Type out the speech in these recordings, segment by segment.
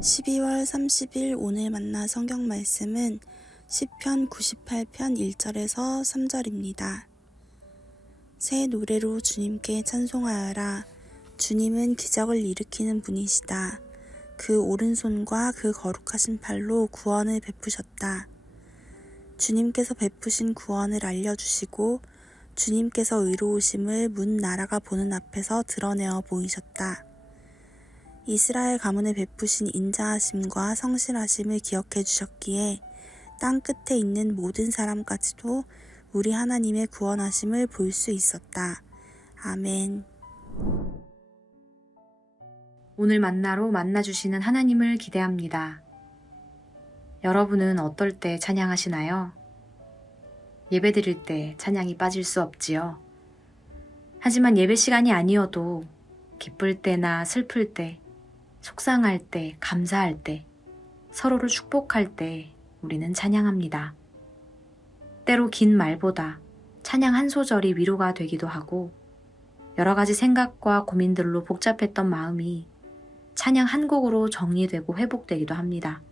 12월 30일 오늘 만나 성경 말씀은 시편 98편 1절에서 3절입니다. 새 노래로 주님께 찬송하여라. 주님은 기적을 일으키는 분이시다. 그 오른손과 그 거룩하신 팔로 구원을 베푸셨다. 주님께서 베푸신 구원을 알려주시고 주님께서 의로우심을 문 나라가 보는 앞에서 드러내어 보이셨다. 이스라엘 가문에 베푸신 인자하심과 성실하심을 기억해 주셨기에 땅 끝에 있는 모든 사람까지도 우리 하나님의 구원하심을 볼 수 있었다. 아멘. 오늘 만나로 만나주시는 하나님을 기대합니다. 여러분은 어떨 때 찬양하시나요? 예배 드릴 때 찬양이 빠질 수 없지요. 하지만 예배 시간이 아니어도 기쁠 때나 슬플 때, 속상할 때, 감사할 때, 서로를 축복할 때 우리는 찬양합니다. 때로 긴 말보다 찬양 한 소절이 위로가 되기도 하고 여러 가지 생각과 고민들로 복잡했던 마음이 찬양 한 곡으로 정리되고 회복되기도 합니다.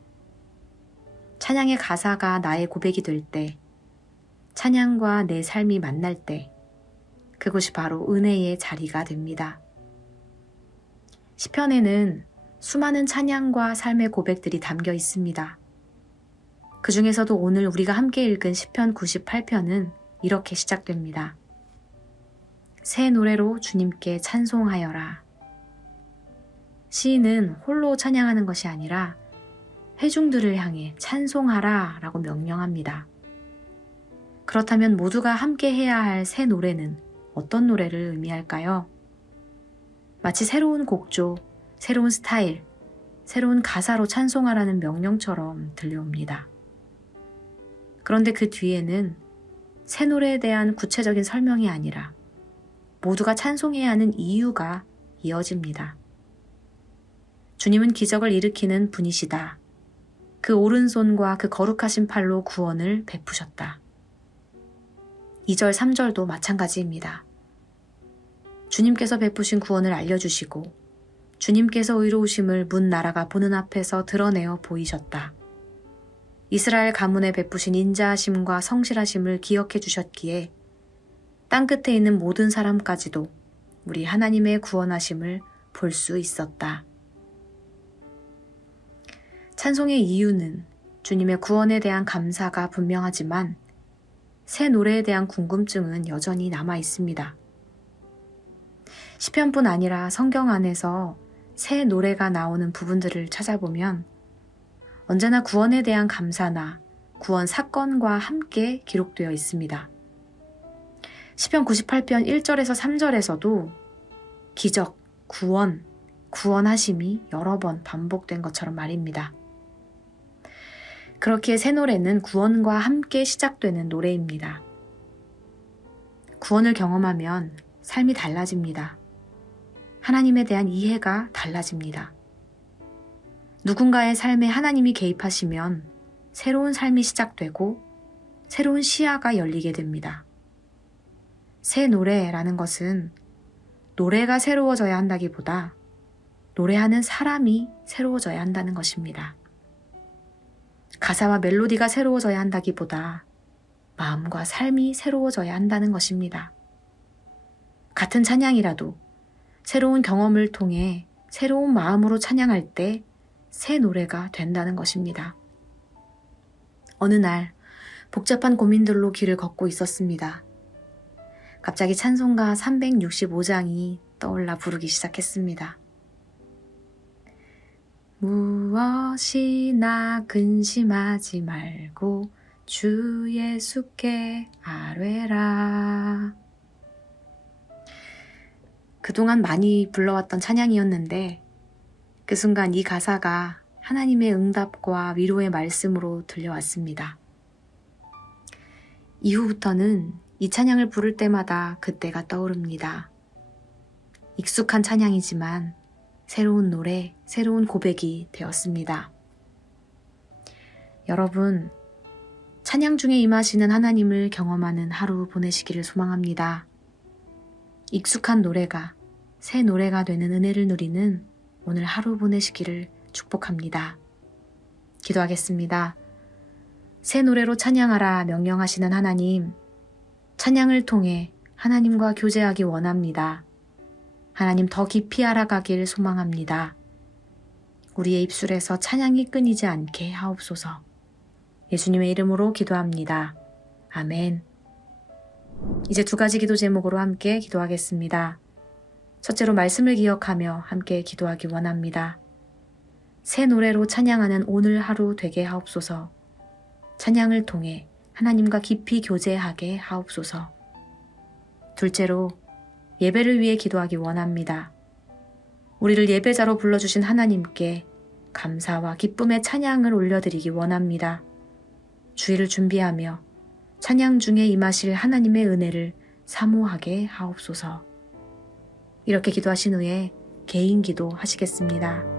찬양의 가사가 나의 고백이 될 때, 찬양과 내 삶이 만날 때, 그곳이 바로 은혜의 자리가 됩니다. 시편에는 수많은 찬양과 삶의 고백들이 담겨 있습니다. 그 중에서도 오늘 우리가 함께 읽은 시편 98편은 이렇게 시작됩니다. 새 노래로 주님께 찬송하여라. 시인은 홀로 찬양하는 것이 아니라 회중들을 향해 찬송하라 라고 명령합니다. 그렇다면 모두가 함께 해야 할 새 노래는 어떤 노래를 의미할까요? 마치 새로운 곡조, 새로운 스타일, 새로운 가사로 찬송하라는 명령처럼 들려옵니다. 그런데 그 뒤에는 새 노래에 대한 구체적인 설명이 아니라 모두가 찬송해야 하는 이유가 이어집니다. 주님은 기적을 일으키는 분이시다. 그 오른손과 그 거룩하신 팔로 구원을 베푸셨다. 2절, 3절도 마찬가지입니다. 주님께서 베푸신 구원을 알려주시고 주님께서 의로우심을 문 나라가 보는 앞에서 드러내어 보이셨다. 이스라엘 가문에 베푸신 인자하심과 성실하심을 기억해 주셨기에 땅 끝에 있는 모든 사람까지도 우리 하나님의 구원하심을 볼 수 있었다. 찬송의 이유는 주님의 구원에 대한 감사가 분명하지만 새 노래에 대한 궁금증은 여전히 남아 있습니다. 시편뿐 아니라 성경 안에서 새 노래가 나오는 부분들을 찾아보면 언제나 구원에 대한 감사나 구원 사건과 함께 기록되어 있습니다. 시편 98편 1절에서 3절에서도 기적, 구원, 구원하심이 여러 번 반복된 것처럼 말입니다. 그렇기에 새 노래는 구원과 함께 시작되는 노래입니다. 구원을 경험하면 삶이 달라집니다. 하나님에 대한 이해가 달라집니다. 누군가의 삶에 하나님이 개입하시면 새로운 삶이 시작되고 새로운 시야가 열리게 됩니다. 새 노래라는 것은 노래가 새로워져야 한다기보다 노래하는 사람이 새로워져야 한다는 것입니다. 가사와 멜로디가 새로워져야 한다기보다 마음과 삶이 새로워져야 한다는 것입니다. 같은 찬양이라도 새로운 경험을 통해 새로운 마음으로 찬양할 때 새 노래가 된다는 것입니다. 어느 날 복잡한 고민들로 길을 걷고 있었습니다. 갑자기 찬송가 365장이 떠올라 부르기 시작했습니다. 무엇이나 근심하지 말고 주 예수께 아뢰라. 그동안 많이 불러왔던 찬양이었는데 그 순간 이 가사가 하나님의 응답과 위로의 말씀으로 들려왔습니다. 이후부터는 이 찬양을 부를 때마다 그때가 떠오릅니다. 익숙한 찬양이지만 새로운 노래, 새로운 고백이 되었습니다. 여러분, 찬양 중에 임하시는 하나님을 경험하는 하루 보내시기를 소망합니다. 익숙한 노래가 새 노래가 되는 은혜를 누리는 오늘 하루 보내시기를 축복합니다. 기도하겠습니다. 새 노래로 찬양하라 명령하시는 하나님, 찬양을 통해 하나님과 교제하기 원합니다. 하나님 더 깊이 알아가길 소망합니다. 우리의 입술에서 찬양이 끊이지 않게 하옵소서. 예수님의 이름으로 기도합니다. 아멘. 이제 2가지 기도 제목으로 함께 기도하겠습니다. 첫째로 말씀을 기억하며 함께 기도하기 원합니다. 새 노래로 찬양하는 오늘 하루 되게 하옵소서. 찬양을 통해 하나님과 깊이 교제하게 하옵소서. 둘째로 예배를 위해 기도하기 원합니다. 우리를 예배자로 불러주신 하나님께 감사와 기쁨의 찬양을 올려드리기 원합니다. 주일을 준비하며 찬양 중에 임하실 하나님의 은혜를 사모하게 하옵소서. 이렇게 기도하신 후에 개인 기도 하시겠습니다.